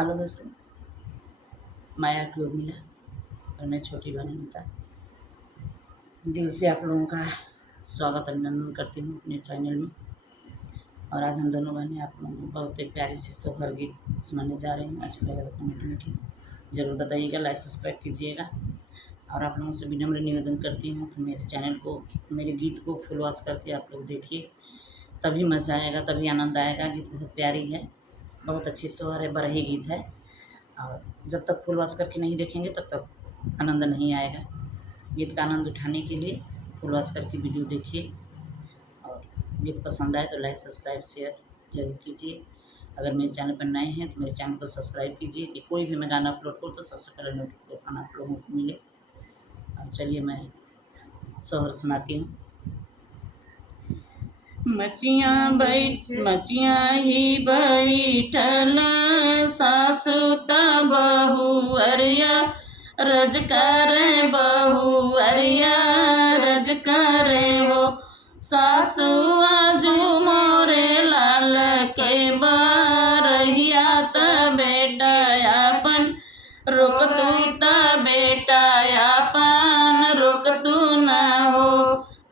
Hello दोस्तों, मैं आपकी उर्मिला और मैं छोटी बहन अनीता दिल से आप लोगों का स्वागत अभिनंदन करती हूँ अपने चैनल में। और आज हम दोनों बहनें आप लोगों को बहुत एक प्यारी सी सोहर गीत सुनाने जा रहे हैं। अच्छा लगा तो कमेंट में ज़रूर बताइएगा, लाइक सब्सक्राइब कीजिएगा। और आप लोगों से विनम्र निवेदन करती हूँ कि मेरे चैनल को, मेरे गीत को फुल वॉच करके आप लोग देखिए, तभी मज़ा आएगा, तभी आनंद आएगा। गीत बहुत प्यारी है, बहुत अच्छी सोहर है, बरही गीत है। और जब तक फुल वॉच करके नहीं देखेंगे तब तक आनंद नहीं आएगा। गीत का आनंद उठाने के लिए फुल वॉच करके वीडियो देखिए। और गीत पसंद आए तो लाइक सब्सक्राइब शेयर जरूर कीजिए। अगर मेरे चैनल पर नए हैं तो मेरे चैनल को सब्सक्राइब कीजिए कि कोई भी मैं गाना अपलोड करूँ तो सबसे पहले नोटिफिकेशन आप लोगों को मिले। और चलिए मैं सोहर सुनाती हूँ। मचिया ही बैठल सासु त बहुअरिया रज करे बहुअरिया रज करे हो। सासु आजू मोरे लाल के बरहिया त बेटा अपन रुक तू त बेटा अपन रुक तू न हो।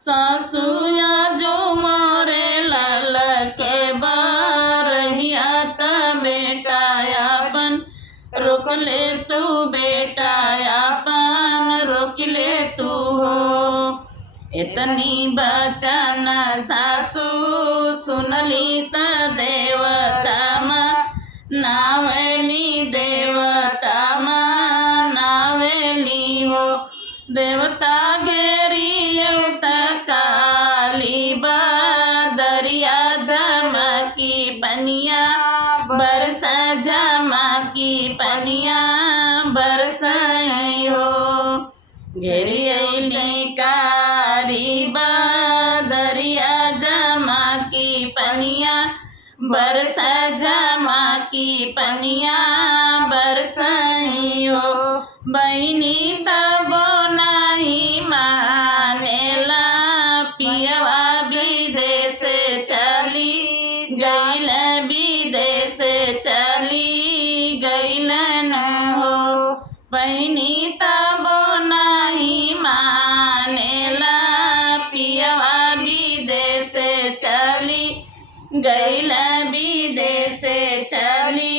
सासु आजू मोरे लाल के बरहिया त बेटा अपन रोक ले तू बेटा अपन रोक ले तू हो। इतनी बचन सासु सुनली त देवता नावेली देवता नावेली हो। देवता घेरी काली बदरिया झमकी पनिया बरस झमकी पनिया बरस हो। घेरी अली काली बदरिया झमकी पनिया बरस झमकी पनिया बरस हो। बहनी तबो नहीं मानेला पियवा विदेश चली गईल विदेश चली गईल न हो। बहनी तबो नहीं मानेला पियवा विदेश चली गईल विदेश चली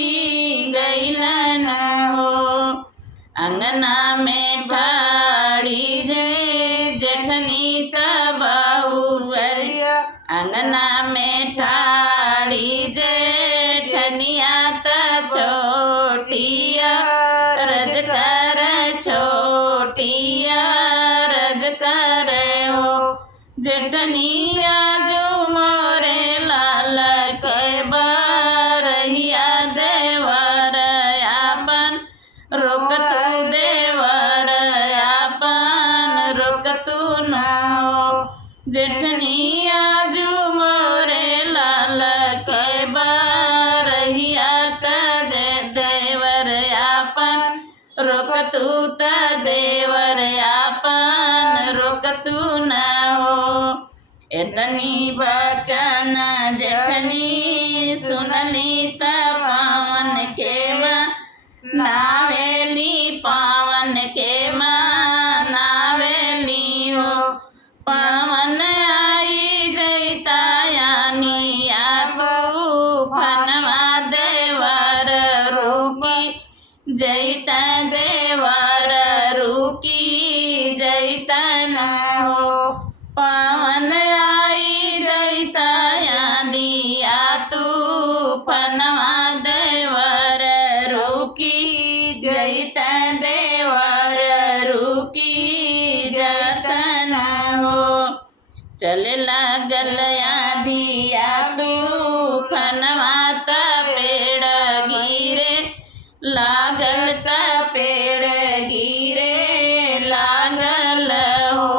गईल न हो। अंगना में ठाड़ी रे जेठनी त बहुअरिया अंगना में ठाड़ी जेठनिया त छोटिया रज कर छोटिया रज कर हो। जेठनिया जो मोरे लाल के बरहिया देवर अपन रोक तू देवर अपन रोक तू न हो। जेठनिया जो मोरे लाल के बरहिया त देवर अपन रोक तू त देवर अपन रोक तू न हो। इतनी बचन जेठनी सुनली त पावन के नावेली पावन के नावेली हो। पावन आई जैता यानिया तूफानवा देवर रुकी जैता देवर रुकी जैता न हो। पावन आई जैता यानिया तूफानवा देवर रुकी जैता देवर रुकी जतन हो। चले लागल आधिया तूफानवा त पेड़ गिरे लागल त पेड़ गिरे लागल हो।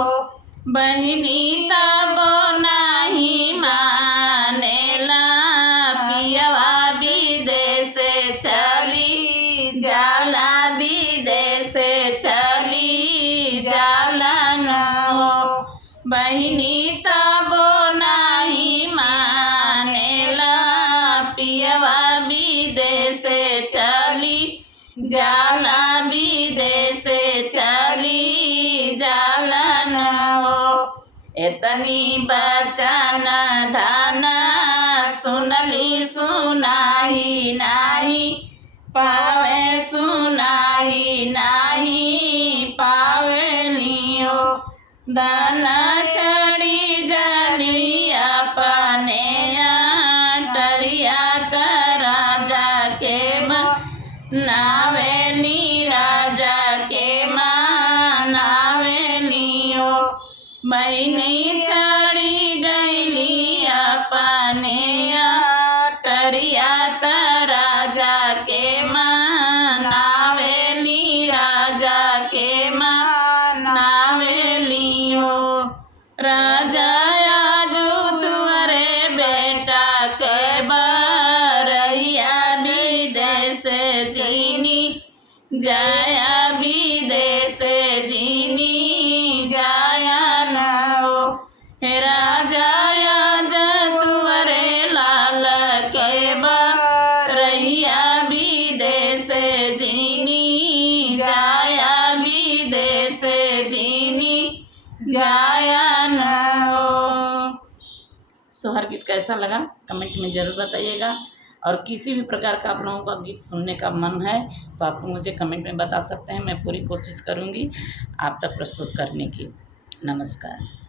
बहनी तबो नहीं मानेला पियवा विदेश चली जाला विदेश चली जाला न हो। बहनी तबो नहीं मानेला पियवा विदेश चली जाला विदेश चली जालन हो। एतनी बचन धन सुनली सुनाही नाही पावे, सुनाही नाही पावेली हो। धन चढ़ी जनी अपने टरिया त राजा के नावेली, राजा के नावेली हो। बहनी चढ़ी गईली अपने टरिया त राजा के नावेली, राजा के नावेली हो। राजा आजू तुअरे बेटा के बरहिया विदेश जीनी जाया, विदेश जीनी जाया न हो। राजा आज तुअरे लाल के बरहिया विदेश जीनी जाया, विदेश जीनी जाया न हो। सोहर गीत कैसा लगा कमेंट में ज़रूर बताइएगा। और किसी भी प्रकार का आप लोगों का गीत सुनने का मन है तो आप मुझे कमेंट में बता सकते हैं। मैं पूरी कोशिश करूँगी आप तक प्रस्तुत करने की। नमस्कार।